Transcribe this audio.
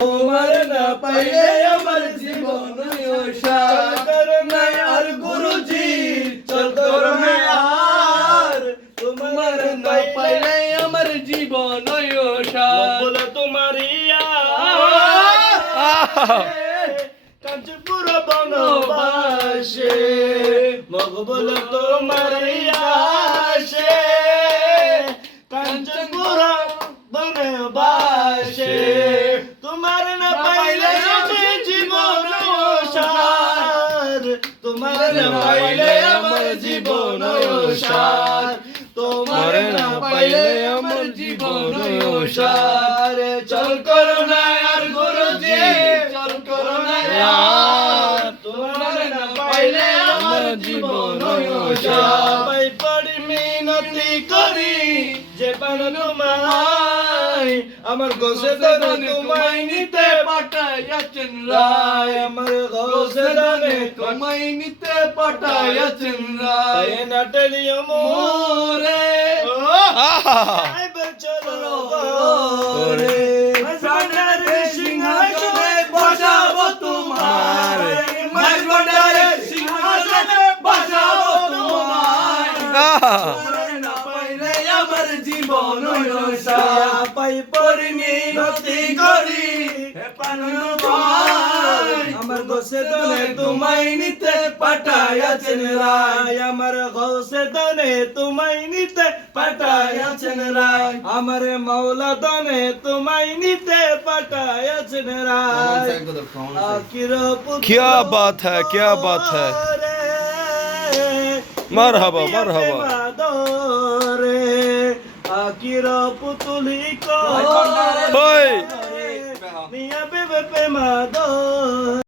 তোমার না পাইলে আমার জীবন সার নাই আর গুরুজি চল করবে আর তোমার না পাইলে আমার জীবন সার বলে তোমারিয়া কাঞ্চপুর বনবাসে মকবুল তোমারিয়া সে কাঞ্চপুর বনবাসে তোমার না পাইলে জীবন সার তোমার না পাইলে আমার জীবন সার তোমার না পাইলে আমার জীবন সার চল করো না আর গুরুজি চল করো না আর তোমার না পাইলে আমার জীবন সার পাই পড়ি মিনতি করি যে পান তোমায় আমার গোসে দানে তোমায় নিতে পাঠাইয়াছেন রায় আমার গোসে দানে তোমায় নিতে পাঠাইয়াছেন রায় নাটলিও মোরে চলো গোরে ভান্ডারে সিংহাসনে বসাবো তোমার ভান্ডারে সিংহাসনে বসাবো তোমার তোমার না পাইলে আমার জীবন সার পাই পরিনি নতি করি হে পানুন ভাই আমার গোসে দনে তোমায় নিতে পাঠাইয়াছেন রায় আমার গোসে দনে তোমায় নিতে পাঠাইয়াছেন রায় আমার মাওলা দনে তোমায় নিতে পাঠাইয়াছেন রায় আখির পুত্র क्या बात है, क्या बात है। मरहबा, मरहबा। আখির পুতুলি কো ওই। মিয়া বেবে প্রেমা দো